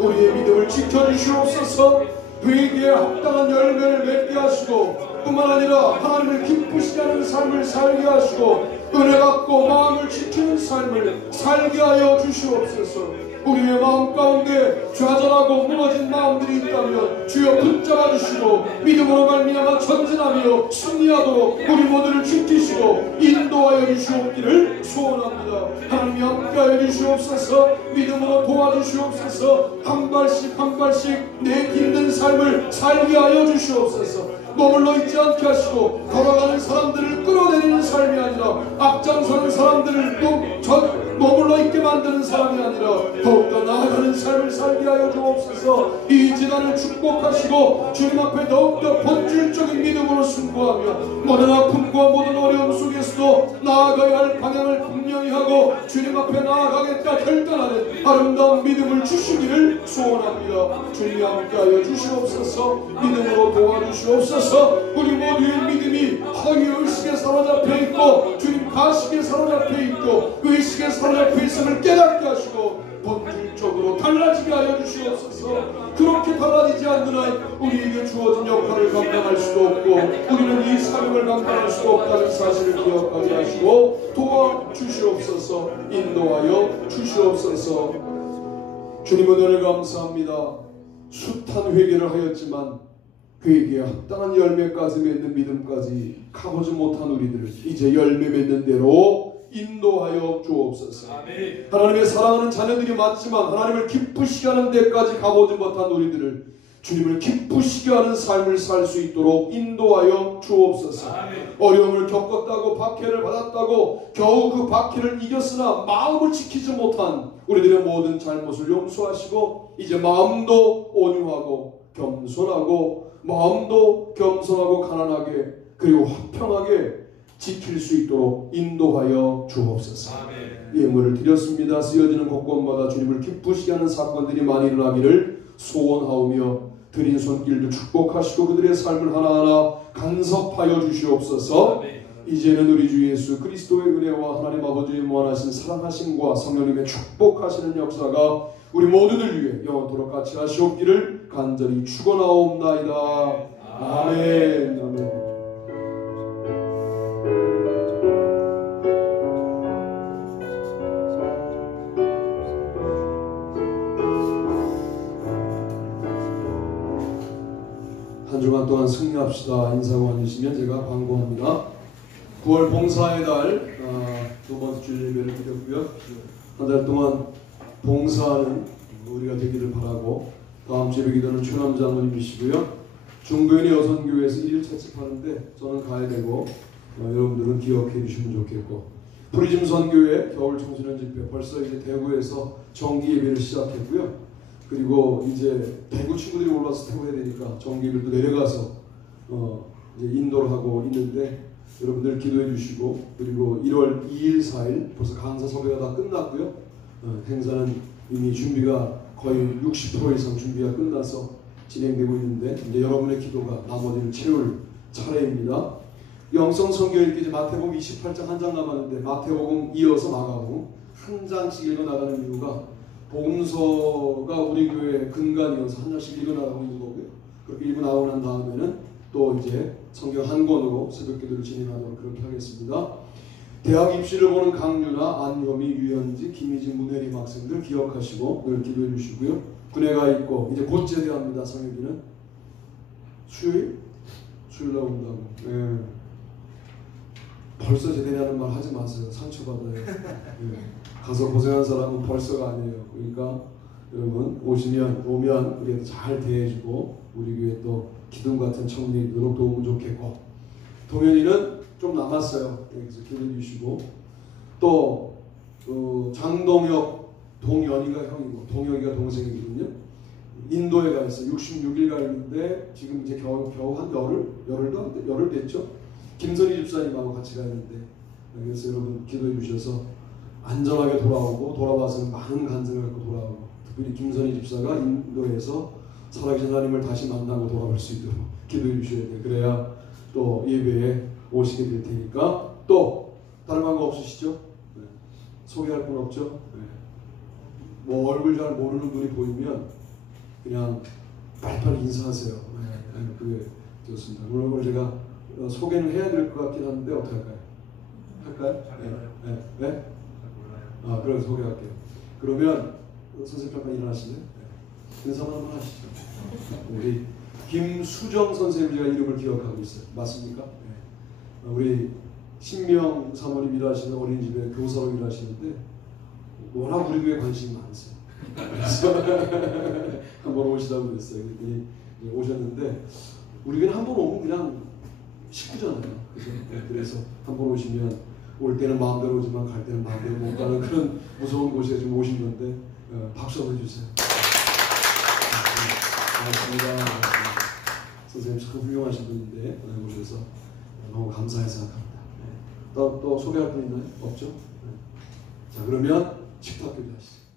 우리의 믿음을 지켜주시옵소서. 회개에 합당한 열매를 맺게 하시고 뿐만 아니라 하나님을 기쁘시게 하는 삶을 살게 하시고 은혜 받고 마음을 지키는 삶을 살게 하여 주시옵소서. 우리의 마음 가운데 좌절하고 무너진 마음들이 있다면 주여 붙잡아 주시고 믿음으로 말미암아 전진하며 승리하도록 우리 모두를 지키시고 인도하여 주시옵기를 소원합니다. 하나님이 함께하여 주시옵소서. 믿음으로 도와주시옵소서. 한 발씩 한 발씩 내 힘든 삶을 살게 하여 주시옵소서. 머물러 있지 않게 하시고 걸어가는 사람들을 끌어내리는 삶이 아니라 앞장서는 사람들을 또 머물러 있게 만드는 사람이 아니라 더욱더 나아가는 삶을 살게 하여 주옵소서. 이 지난을 축복하시고 주님 앞에 더욱더 본질적인 믿음으로 승부하며 모든 아픔과 모든 어려움 속에서도 나아가야 할 방향을 분명히 하고 주님 앞에 나아가겠다 결단하는 아름다운 믿음을 주시기를 소원합니다. 주님이 함께하여 주시옵소서. 믿음으로 도와주시옵소서. 우리 모두의 믿음이 허위 의식에 사로잡혀 있고 주님 가식에 사로잡혀 있고 의식에 사로잡혀 있음을 깨닫게 하시고 본질적으로 달라지게 하여 주시옵소서. 그렇게 달라지지 않는 한 우리에게 주어진 역할을 감당할 수도 없고 우리는 이 사명을 감당할 수도 없다는 사실을 기억하게 하시고 도와주시옵소서. 인도하여 주시옵소서. 주님 은혜를 감사합니다. 숱한 회개를 하였지만 그 회개에 합당한 열매까지 맺는 믿음까지 가보지 못한 우리들을 이제 열매 맺는 대로 인도하여 주옵소서. 아멘. 하나님의 사랑하는 자녀들이 맞지만 하나님을 기쁘시게 하는 데까지 가보지 못한 우리들을 주님을 기쁘시게 하는 삶을 살 수 있도록 인도하여 주옵소서. 아멘. 어려움을 겪었다고 박해를 받았다고 겨우 그 박해를 이겼으나 마음을 지키지 못한 우리들의 모든 잘못을 용서하시고 이제 마음도 온유하고 겸손하고 마음도 겸손하고 가난하게 그리고 화평하게 지킬 수 있도록 인도하여 주옵소서. 예물을 드렸습니다. 쓰여지는 곳곳마다 주님을 기쁘시게 하는 사건들이 많이 일어나기를 소원하오며 드린 손길도 축복하시고 그들의 삶을 하나하나 간섭하여 주시옵소서. 이제는 우리 주 예수 그리스도의 은혜와 하나님 아버지의 무한하신 사랑하심과 성령님의 축복하시는 역사가 우리 모두들 위해 영원토록 같이 하시옵기를 간절히 축원하옵나이다. 아멘. 아멘. 한 주간 동안 승리합시다 인사고 앉으시면 제가 광고합니다. 9월 봉사의 달 두 번째 주일 예배를 드렸고요. 한 달 동안 봉사하는 우리가 되기를 바라고 다음 주 예배 기도는 최남 장로님이시고요. 중부연의 여선교회에서 1일 채집하는데 저는 가야 되고 여러분들은 기억해 주시면 좋겠고 프리즘 선교회 겨울 청소년 집회 벌써 이제 대구에서 정기 예배를 시작했고요. 그리고 이제 대구 친구들이 올라와서 태워야 되니까 정기들도 내려가서 이제 인도를 하고 있는데 여러분들 기도해 주시고 그리고 1월 2일 4일 벌써 강사 섭외가 다 끝났고요. 행사는 이미 준비가 거의 60% 이상 준비가 끝나서 진행되고 있는데 이제 여러분의 기도가 나머지를 채울 차례입니다. 영성 성경 읽기 이제 마태복음 28장 한 장 남았는데 마태복음 이어서 마가복음 한 장씩 읽어 나가는 이유가 복음서가 우리 교회의 근간이어서 한 장씩 읽어 나가고 있는 거고요. 그렇게 읽어 나오고 난 다음에는 또 이제 성경 한 권으로 새벽 기도를 진행하도록 그렇게 하겠습니다. 대학 입시를 보는 강유나 안효미, 유현지, 김희진, 문혜림 학생들 기억하시고 늘 기도해 주시고요. 군에가 있고 이제 곧 제대합니다. 성혁이는 수요일 나온다고. 네. 벌써 제대하는 말 하지 마세요. 상처받아요. 네. 가서 고생한 사람은 벌써가 아니에요. 그러니까 여러분 오면 우리한테 잘 대해주고 우리 교회 또 기둥 같은 청년이 있도록 도우면 좋겠고 동현이는 좀 남았어요. 여기서 기도해 주시고 또 장동혁 동현이가 형이고 동혁이가 동생이거든요. 인도에 가 있어요. 66일 가 있는데 지금 이제 겨우 한 열흘 됐죠. 김선희 집사님하고 같이 가 있는데 그래서 여러분 기도해 주셔서 안전하게 돌아오고 돌아와서 많은 간증을 갖고 돌아오고 특별히 김선희 집사가 인도에서 살아계신 하나님을 다시 만나고 돌아올 수 있도록 기도해 주셔야 돼요. 그래야 또 예배에 오시게 될 테니까. 또 다른 방법 없으시죠? 네. 소개할 분 없죠? 네. 뭐 얼굴 잘 모르는 분이 보이면 그냥 빨리빨리 인사하세요. 네. 그게 좋습니다. 물론 오늘 제가 소개는 해야 될 것 같긴 한데 어떻게 할까요? 할까요? 네. 네? 네? 아, 그럼 소개할게요. 그러면 선생님 잠깐 일어나실래요? 인사만 한번 하시죠. 우리 김수정 선생님 제가 이름을 기억하고 있어요. 맞습니까? 우리 신명 사모님 일하시는 어린이집에 교사로 일하시는데 워낙 우리 교회에 관심이 많으세요. 그래서 한번 오시라고 그랬어요. 오셨는데 우리 교회는 한번 오면 그냥 식구잖아요. 그래서 한번 오시면 올 때는 마음대로 오지만 갈 때는 마음대로 못 가는 그런 무서운 곳에 좀 오신 건데 박수 한번 해주세요. 고맙습니다. 선생님 참 훌륭하신 분인데 오셔서 너무 감사히 생각합니다. 또 소개할 분 있나요? 없죠? 자 그러면 식탁 기도하시죠.